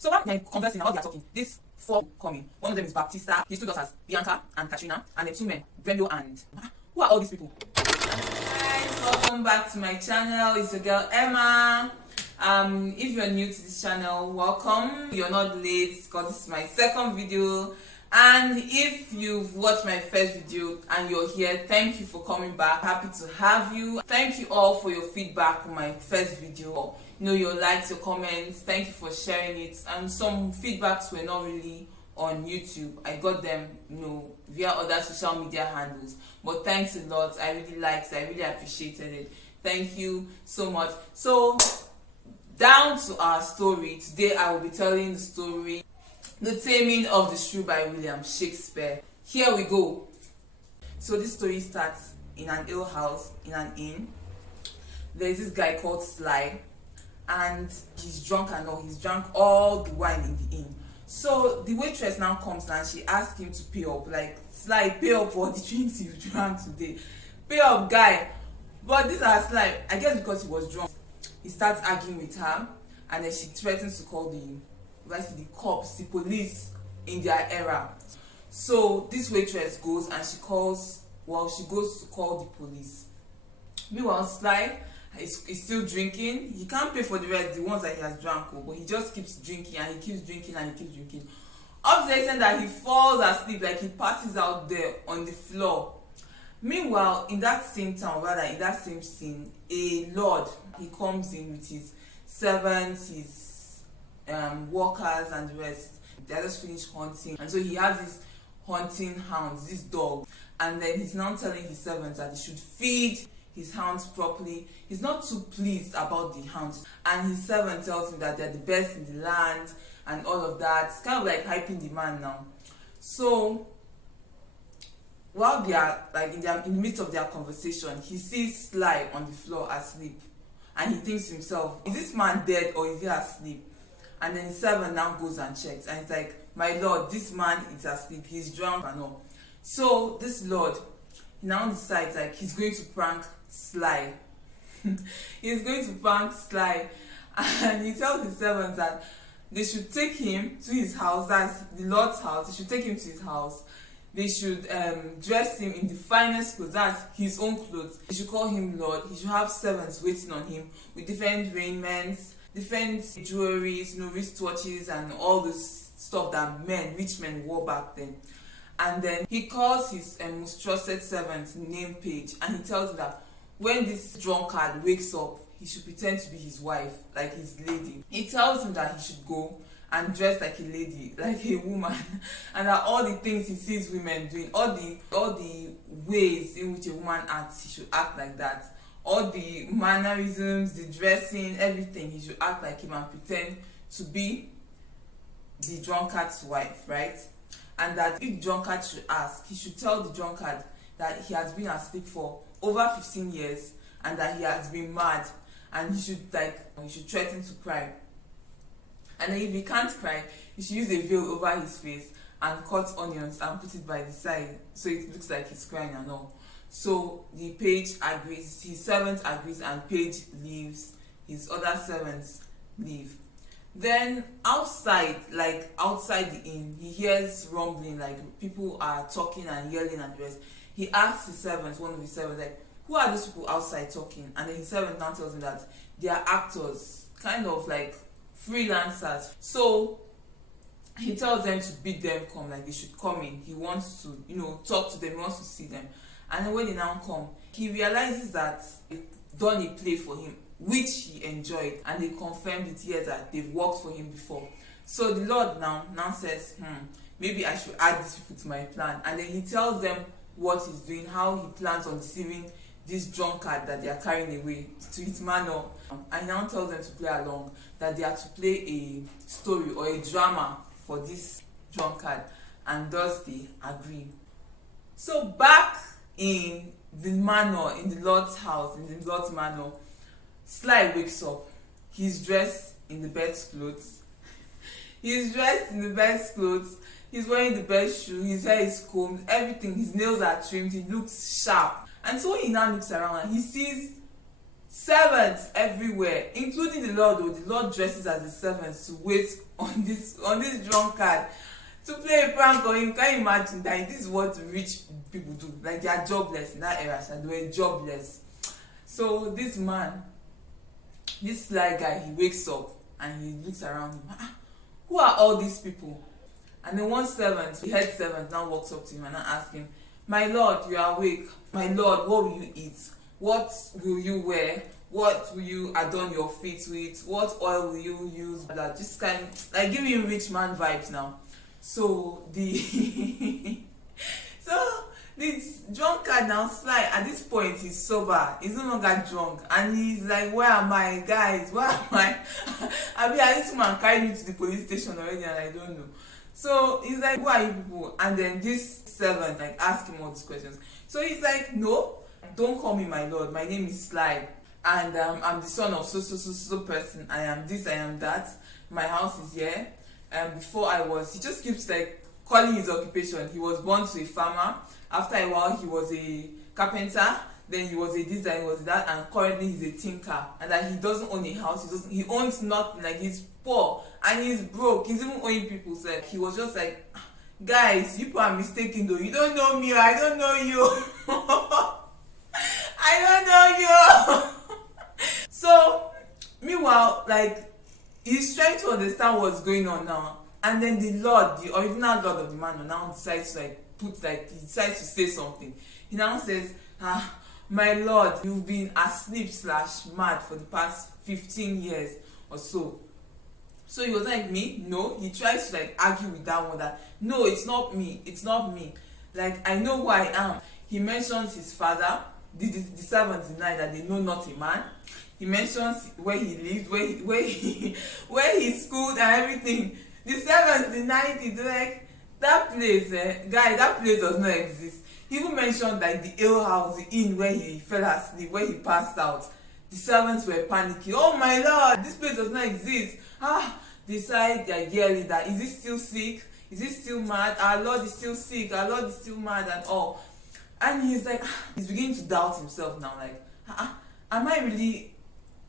So while they're conversing, while they're talking, this four coming. One of them is Baptista, his two daughters, Bianca and Katrina, and then two men, Brendo and who are all these people? Guys, welcome back to my channel. It's your girl Emma. If you're new to this channel, welcome. You're not late because this is my second video. And if you've watched my first video and you're here, thank you for coming back. Happy to have you. Thank you all for your feedback on my first video. Your likes, your comments. Thank you for sharing it. And some feedbacks were not really on YouTube. I got them, via other social media handles. But thanks a lot. I really liked it. I really appreciated it. Thank you so much. So down to our story. Today I will be telling the story, The Taming of the Shrew by William Shakespeare. Here we go. So this story starts in an ale house, in an inn. There's this guy called Sly, and he's drunk and all. He's drunk all the wine in the inn. So the waitress now comes and she asks him to pay up. Like, Sly, pay up for the drinks you drank today. Pay up, guy. But this is Sly, I guess because he was drunk, he starts arguing with her, and then she threatens to call the cops, the police in their era. So this waitress goes and she goes to call the police. Meanwhile, Sly is still drinking. He can't pay for the rest, the ones that he has drunk, but he just keeps drinking and he keeps drinking and he keeps drinking. Up to the extent that he falls asleep, like he passes out there on the floor. Meanwhile, in that same town, rather in that same scene, a lord, he comes in with his servants, his workers and the rest. They just finished hunting, and so he has this hunting hounds, this dog, and then he's now telling his servants that he should feed his hounds properly. He's not too pleased about the hounds, and his servant tells him that they're the best in the land and all of that. It's kind of like hyping the man now. So while they are like in the midst of their conversation, he sees Sly on the floor asleep, and he thinks to himself, is this man dead or is he asleep? And then the servant now goes and checks, and it's like, my lord, this man is asleep, he's drunk and all. So this lord, he now decides like he's going to prank Sly. He's going to prank Sly, and he tells his servants that they should take him to his house. That's the lord's house. They should take him to his house. They should dress him in the finest clothes, that's his own clothes. They should call him lord. He should have servants waiting on him with different raiments, different jewelries, wristwatches, and all this stuff that rich men wore back then. And then he calls his most trusted servant named Paige, and he tells him that when this drunkard wakes up, he should pretend to be his wife, like his lady. He tells him that he should go and dress like a lady, like a woman, and that all the things he sees women doing, all the ways in which a woman acts, he should act like that. All the mannerisms, the dressing, everything, he should act like him and pretend to be the drunkard's wife, right? And that if the drunkard should ask, he should tell the drunkard that he has been asleep for over 15 years and that he has been mad, and he should threaten to cry. And then if he can't cry, he should use a veil over his face and cut onions and put it by the side so it looks like he's crying and all. So the page agrees, his servant agrees, and Page leaves, his other servants leave. Then outside the inn, he hears rumbling, like people are talking and yelling and the rest. He asks his servant, one of his servants, like, who are those people outside talking? And then his servant now tells him that they are actors, kind of like freelancers. So he tells them to bid them come, like they should come in. He wants to, talk to them, he wants to see them. And then when they now come, he realizes that they've done a play for him, which he enjoyed, and they confirmed it here that they've worked for him before. So the Lord now says, maybe I should add these people to my plan. And then he tells them what he's doing, how he plans on deceiving this drunkard that they are carrying away to his manor. And he now tells them to play along, that they are to play a story or a drama for this drunkard, and thus they agree. So back in the manor, in the Lord's house, in the Lord's manor, Sly wakes up. He's dressed in the best clothes. He's wearing the best shoe. His hair is combed. Everything. His nails are trimmed. He looks sharp. And so he now looks around and he sees Servants everywhere, including the Lord. Though the Lord dresses as the servants to wait on this drunkard to play a prank on him. Can you imagine that? This is what rich people do. Like, they are jobless in that era, so they were jobless. So this man, this sly guy, he wakes up and he looks around him. Who are all these people? And then one servant, the head servant, now walks up to him and asks him, "My lord, you are awake. My lord, what will you eat? What will you wear? What will you adorn your feet with? What oil will you use?" Like, just kind of like giving him rich man vibes now. So the this drunkard now, sly, at this point he's sober, he's no longer drunk, and he's like, "Where am I, guys? Where am I?" I mean, this man carried me to the police station already and I don't know. So he's like, "Who are you people?" And then this servant like ask him all these questions. So he's like, "No, don't call me my lord. My name is Sly, and I'm the son of so person. I am this, I am that. My house is here. Before I was," he just keeps like calling his occupation. He was born to a farmer. After a while, he was a carpenter. Then he was a designer, he was that, and currently he's a tinker. And that he doesn't own a house. He owns nothing. Like, he's poor and he's broke. He's even owing people. So he was just like, "Guys, you people are mistaken though. You don't know me. I don't know you." I don't know you. So meanwhile, like, he's trying to understand what's going on now. And then the Lord, the original Lord of the man, now decides to he decides to say something. He now says, "My lord, you've been asleep / mad for the past 15 years or so." So he was like, "Me? No." He tries to like argue with that one that, "No, it's not me. It's not me. Like, I know who I am." He mentions his father. The servants deny that they know not a man. He mentions where he lived, where he schooled and everything. The servants denied it. Like, that place, guy, that place does not exist. He even mentioned like the ale house, the inn where he fell asleep, where he passed out. The servants were panicking. "Oh my lord, this place does not exist." Decide yearly that, is he still sick? Is he still mad? Our Lord is still sick. Our Lord is still mad and all. And he's like, he's beginning to doubt himself now. Like, am I really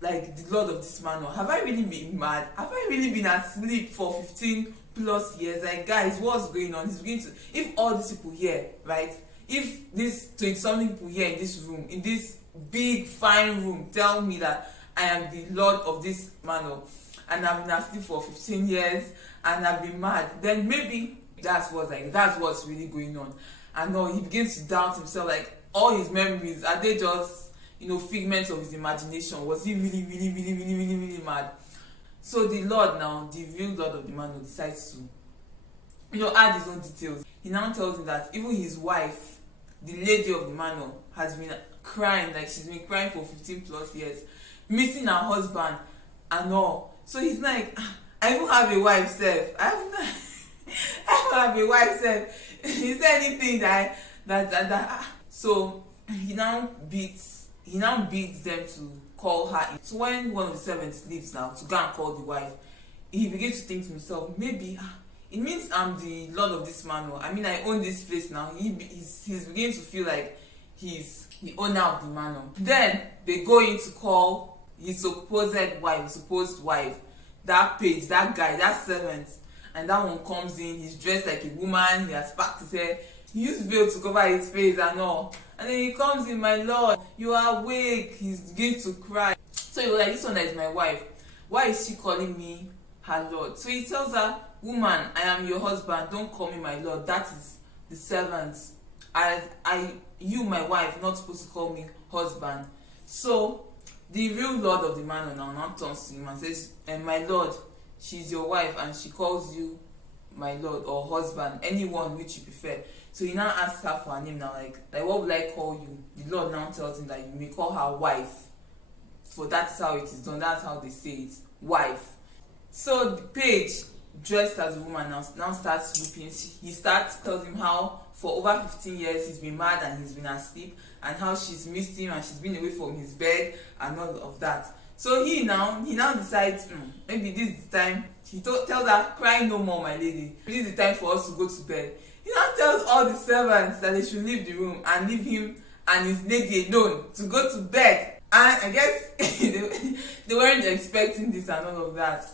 like the Lord of this man? Or have I really been mad? Have I really been asleep for 15 plus years? Like, guys, what's going on? He's beginning to, if all these people here, right? If this 20-something people here in this room, in this big fine room, tell me that I am the Lord of this manor, and I've been asleep for 15 years and I've been mad, then maybe that's what's really going on. And no, he begins to doubt himself. Like, all his memories, are they just figments of his imagination? Was he really mad? So the Lord now, the real Lord of the manor, decides to add his own details. He now tells him that even his wife, the lady of the manor, has been crying. Like, she's been crying for 15 plus years, missing her husband and all. So he's like, "I even have a wife, self. I have a wife, self." Is there anything that so he now beats them to call her in. So when one of the servants leaves now to go and call the wife, he begins to think to himself, maybe it means I'm the Lord of this manor. I mean, I own this place now. He's beginning to feel like he's the owner of the manor. Then they go in to call his supposed wife, that page, that guy, that servant. And that one comes in, he's dressed like a woman, he has packed his hair, he used veil to cover his face and all. And then he comes in, "My lord, you are awake." He begins to cry. So he was like, "This one that is my wife, why is she calling me her lord?" So he tells her, "Woman, I am your husband, don't call me my lord. That is the servant. You, my wife, not supposed to call me husband." So the real Lord of the manor now turns to him and says, "My lord, she's your wife and she calls you my lord or husband, anyone which you prefer." So he now asks her for her name now, like what would I call you? The Lord now tells him that you may call her wife, for that's how it is done. That's how they say it, wife. So the page, dressed as a woman, now starts weeping. He tells him how for over 15 years he's been mad and he's been asleep, and how she's missed him and she's been away from his bed and all of that. So he now decides, maybe this is the time. He tells her, "Cry no more, my lady. This is the time for us to go to bed." He now tells all the servants that they should leave the room and leave him and his lady alone to go to bed. And I guess they weren't expecting this and all of that.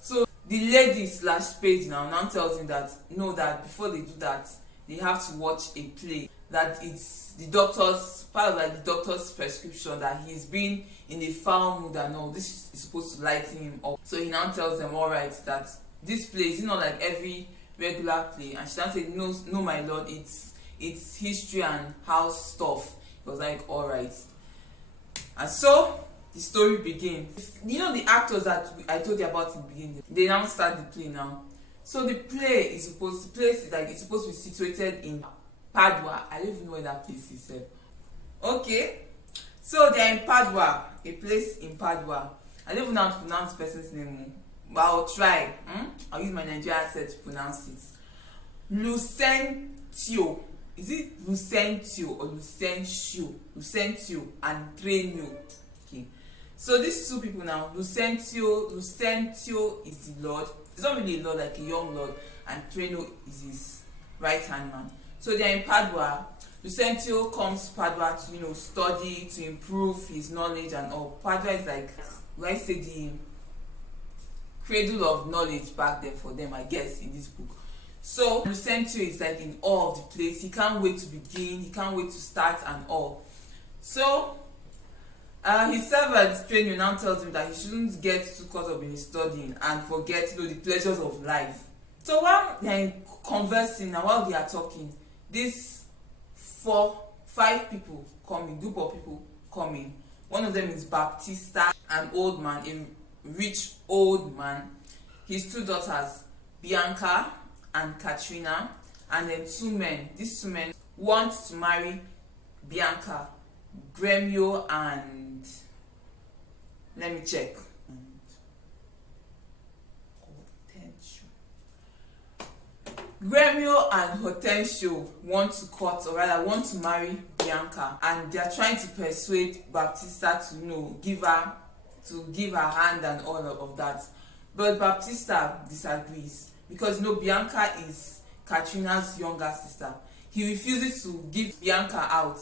So the lady slash page now tells him that no, that before they do that, they have to watch a play. That it's the doctor's part of like the doctor's prescription, that he's been in a foul mood and all. This is supposed to lighten him up. So he now tells them, all right, that this play is not like every regular play. And she now said, no, my lord, it's history and house stuff. It was like, all right. And so the story begins. You know the actors that I told you about in the beginning, they now start the play now. So the play is supposed to be situated in Padua. I don't even know where that place is. Okay, so they're in Padua, a place in Padua. I don't even know how to pronounce the person's name, but I'll try. I'll use my Nigerian accent to pronounce it. Lucentio. Is it Lucentio or Lucentio? Lucentio and Trenio. Okay. So these two people now, Lucentio is the Lord. It's not really a Lord, like a young Lord, and Trenio is his right hand man. So they're in Padua. Lucentio comes to Padua to study, to improve his knowledge and all. Padua is like, let's say, the cradle of knowledge back then for them, I guess, in this book. So Lucentio is like in awe of the place. He can't wait to begin. He can't wait to start and all. So his servant Shrew now tells him that he shouldn't get too caught up in his studying and forget the pleasures of life. So while they are conversing and while they are talking, these 5 people coming, group of people coming. One of them is Baptista, an old man, a rich old man. His 2 daughters, Bianca and Katrina, and then 2 men. These 2 men want to marry Bianca, Gremio, and let me check. Gremio and Hortensio want to court, or rather want to marry Bianca, and they are trying to persuade Baptista to give her hand and all of that. But Baptista disagrees because Bianca is Katrina's younger sister. He refuses to give Bianca out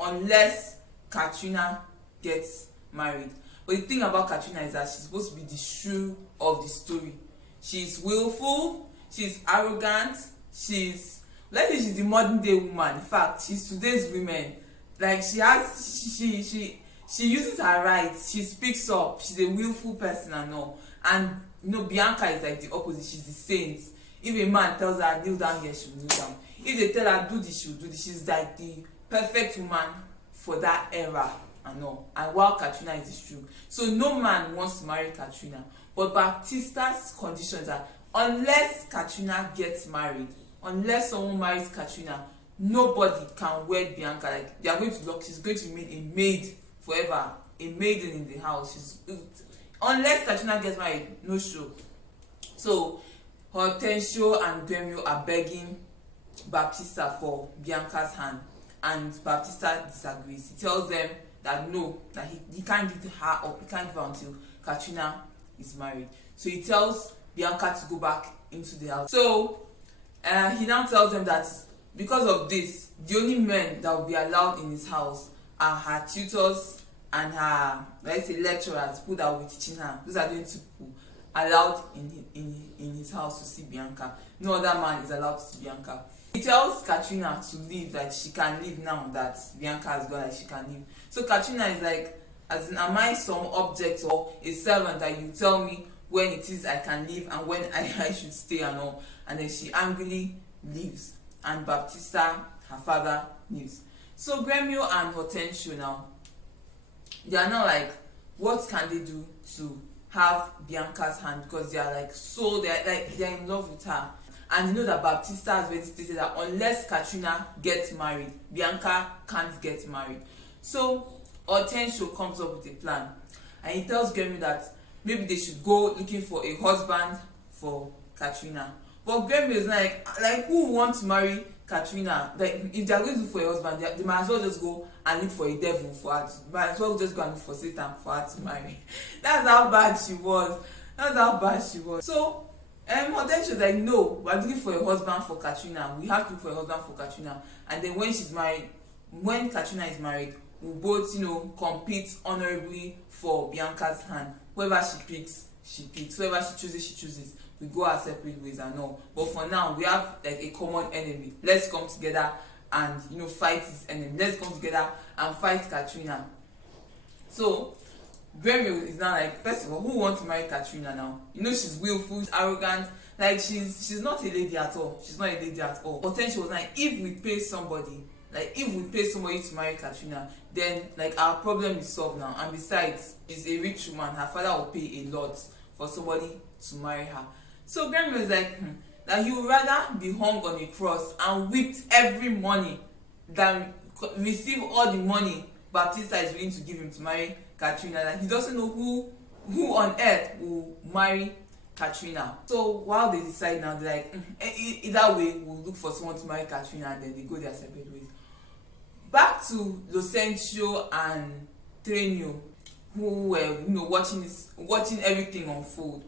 unless Katrina gets married. But the thing about Katrina is that she's supposed to be the Shrew of the story. She's willful, she's arrogant, she's the modern day woman. In fact, she's today's women. Like she uses her rights, she speaks up, she's a willful person and all. And Bianca is like the opposite. She's the saint. If a man tells her kneel down here, she'll kneel down. If they tell her do this, she'll do this. She's like the perfect woman for that era and all. And while Katrina is the Shrew, so no man wants to marry Katrina. But Baptista's conditions are, unless Katrina gets married, unless someone marries Katrina, nobody can wed Bianca. Like, they are going to lock. She's going to be a maid forever, a maiden in the house. Unless Katrina gets married, no show. So Hortensio and Gremio are begging Baptista for Bianca's hand, and Baptista disagrees. He tells them that no, that he can't give her up. He can't give her until Katrina is married. So he tells Bianca to go back into the house. So he now tells them that because of this, the only men that will be allowed in his house are her tutors and her, let's say, lecturers, people that will be teaching her. Those are the only 2 people allowed in his house to see Bianca. No other man is allowed to see Bianca. He tells Katrina to leave, that she can leave now that Bianca has gone, that she can leave. So Katrina is like, as in, am I some object or a servant that you tell me when it is I can leave and when I should stay and all? And then she angrily leaves, and Baptista, her father, leaves. So Gremio and Hortensio now, they are now like, what can they do to have Bianca's hand? Because they are like, so they're in love with her. And you know that Baptista has already stated that unless Katrina gets married, Bianca can't get married. So Hortensio comes up with a plan, and he tells Gremio that maybe they should go looking for a husband for Katrina. But Gremio is like who wants to marry Katrina? Like, if they are going to look for a husband, they might as well just go and look for a devil for her to, might as well just go and look for Satan for her to marry. That's how bad she was. So Hortensio is like, no, we're looking for a husband for Katrina. We have to look for a husband for Katrina. And then when Katrina is married, will both, compete honorably for Bianca's hand. Whoever she picks. Whoever she chooses. We go our separate ways and all. But for now, we have like a common enemy. Let's come together and fight this enemy. Let's come together and fight Katrina. So Gremio is now like, first of all, who wants to marry Katrina now? She's willful, she's arrogant, like she's not a lady at all. She's not a lady at all. But then she was like, if we pay somebody to marry Katrina, then like our problem is solved now. And besides, she's a rich woman. Her father will pay a lot for somebody to marry her. So Gremio is like, that he would rather be hung on a cross and whipped every money than receive all the money Baptista is willing to give him to marry Katrina. That he doesn't know who on earth will marry Katrina. So while they decide now, they're like, either way, we'll look for someone to marry Katrina, and then they go their separate ways. Back to Lucentio and Trenio, who were watching everything unfold.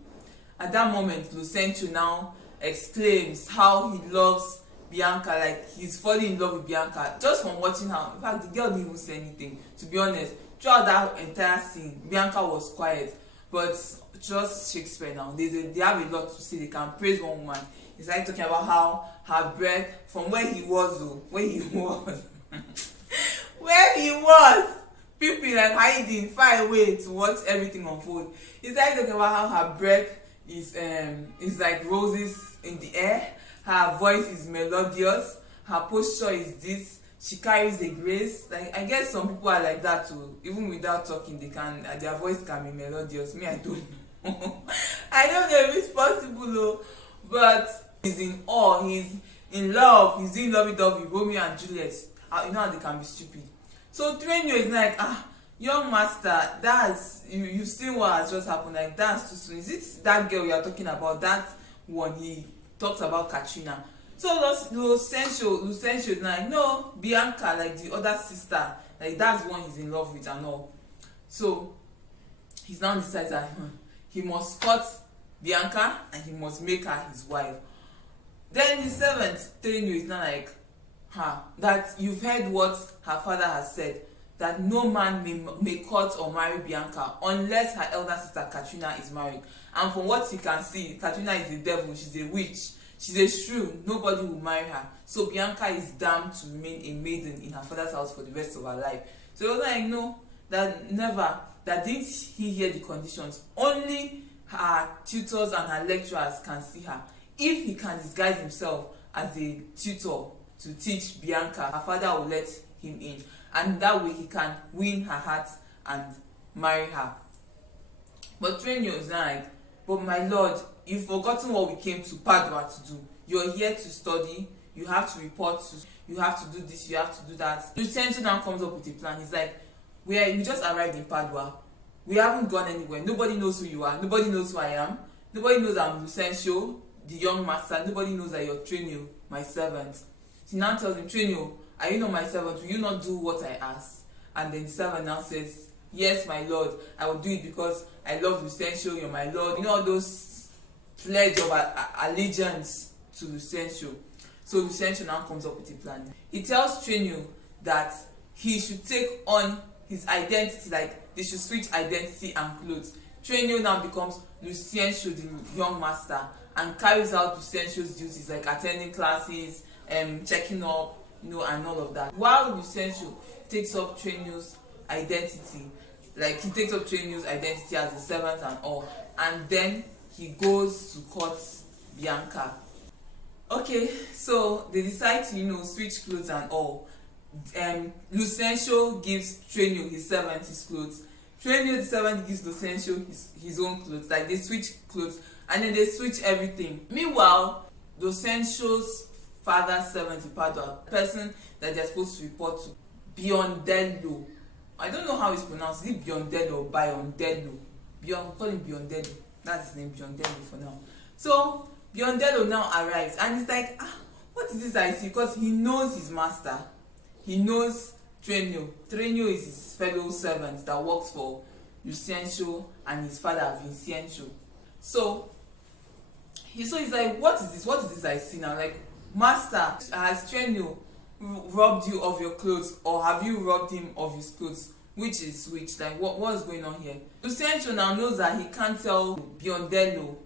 At that moment, Lucentio now exclaims how he loves Bianca, like he's falling in love with Bianca just from watching her. In fact, the girl didn't even say anything. To be honest, throughout that entire scene, Bianca was quiet. But just Shakespeare now, they have a lot to say. They can praise one woman. He's like talking about how her breath from where he was, people like hiding far away to watch everything unfold. He's like talking about how her breath is like roses in the air. Her voice is melodious. Her posture is this. She carries a grace. Like, I guess some people are like that too. Even without talking, their voice can be melodious. Me, I don't know. I don't know if it's possible though. But he's in awe. He's in love. He's doing lovey-dovey, Romeo and Juliet. You know how they can be stupid. So Trenio is like, young master, you've seen what has just happened. Like, that's too soon. Is it that girl you are talking about? That one he talks about Katrina. So Lucentio is like, no, Bianca, like the other sister, like that's the one he's in love with and all. So he's now decides that he must cut Bianca and he must make her his wife. Then his servant Trenio is now like, that you've heard what her father has said, that no man may cut or marry Bianca unless her elder sister Katrina is married. And from what he can see, Katrina is a devil, she's a witch, she's a shrew, nobody will marry her. So Bianca is damned to remain a maiden in her father's house for the rest of her life. So he was like, no, that never, that didn't he hear the conditions. Only her tutors and her lecturers can see her. If he can disguise himself as a tutor to teach Bianca, her father will let him in. And that way he can win her heart and marry her. But Trenio is like, but my lord, you've forgotten what we came to Padua to do. You're here to study, you have to report, you have to do this, you have to do that. Lucentio now comes up with a plan. He's like, we just arrived in Padua. We haven't gone anywhere. Nobody knows who you are. Nobody knows who I am. Nobody knows I'm Lucentio, the young master. Nobody knows that you're Trenio, my servant. He now tells him, Trenio, are you not my servant? Will you not do what I ask? And then the servant now says, yes, my lord, I will do it because I love Lucentio, you're my lord. All those pledge of allegiance to Lucentio. So Lucentio now comes up with a plan. He tells Trenio that he should take on his identity, like they should switch identity and clothes. Trenio now becomes Lucentio, the young master, and carries out Lucentio's duties, like attending classes, checking up, and all of that. While Lucentio takes up Trenio's identity, like he takes up Trenio's identity as a servant and all, and then he goes to court Bianca. Okay, so they decide to switch clothes and all. Lucentio gives Trenio his servant his clothes. Trenio the servant gives Lucentio his own clothes. Like they switch clothes and then they switch everything. Meanwhile, Lucentio's father's servant in Padua, the person that they're supposed to report to, Biondello. I don't know how it's pronounced. Is it Biondello or Biondello? Call him Biondello. That's his name, Biondello for now. So Biondello now arrives and he's like, what is this I see? Because he knows his master. He knows Trenio. Trenio is his fellow servant that works for Lucentio and his father Vincentio. So he's like, what is this? What is this I see now? Like, master, has Trenio robbed you of your clothes, or have you robbed him of his clothes? Which is which? Like, what's going on here? Luciento now knows that he can't tell Biondello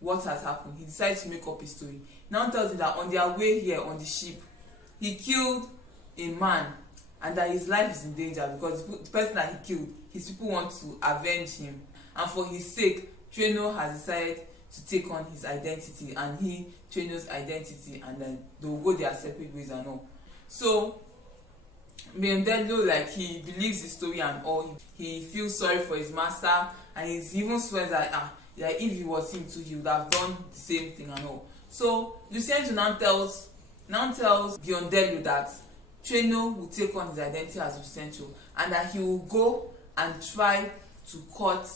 what has happened. He decides to make up his story. Now tells him that on their way here on the ship, he killed a man and that his life is in danger because the person that he killed, his people want to avenge him, and for his sake, Treno has decided to take on his identity and Treno's identity, and then they will go their separate ways and all. So Biondello, like, he believes the story and all. He feels sorry for his master, and he even swears that if he was him too, he would have done the same thing and all. So Luciento now tells Biondello that Treno will take on his identity as Luciento, and that he will go and try to cut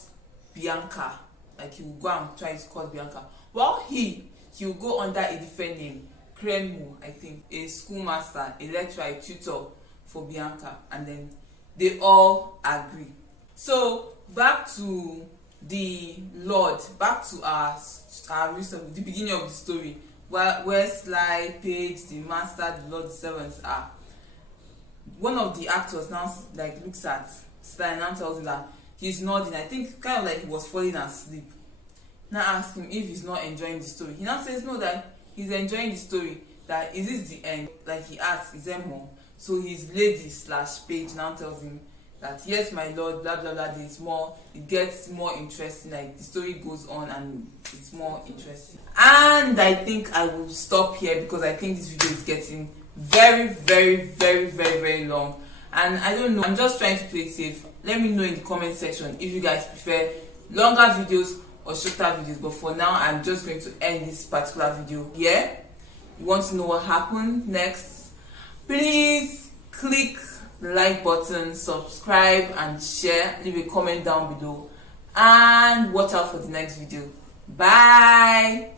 Bianca. Like, he will go and try to cut Bianca. Well, he will go under a different name, Cremo, I think, a schoolmaster, a lecturer, a tutor for Bianca, and then they all agree. So back to the Lord, back to our the beginning of the story, where Sly, Paige, the master, the Lord, the servants are. One of the actors now like looks at Sly and now tells him that he's nodding. I think kind of like he was falling asleep. Now ask him if he's not enjoying the story. He now says no, that he's enjoying the story. That is this the end? Like, he asks, is there more? So his lady / Paige now tells him that yes, my lord, blah blah blah, there's more. It gets more interesting, like the story goes on and it's more interesting. And I think I will stop here because I think this video is getting very, very, very, very, very long, and I don't know, I'm just trying to play it safe. Let me know in the comment section if you guys prefer longer videos or shorter videos, but for now I'm just going to end this particular video here. You want to know what happened next? Please click the like button, subscribe and share, leave a comment down below, and watch out for the next video. Bye.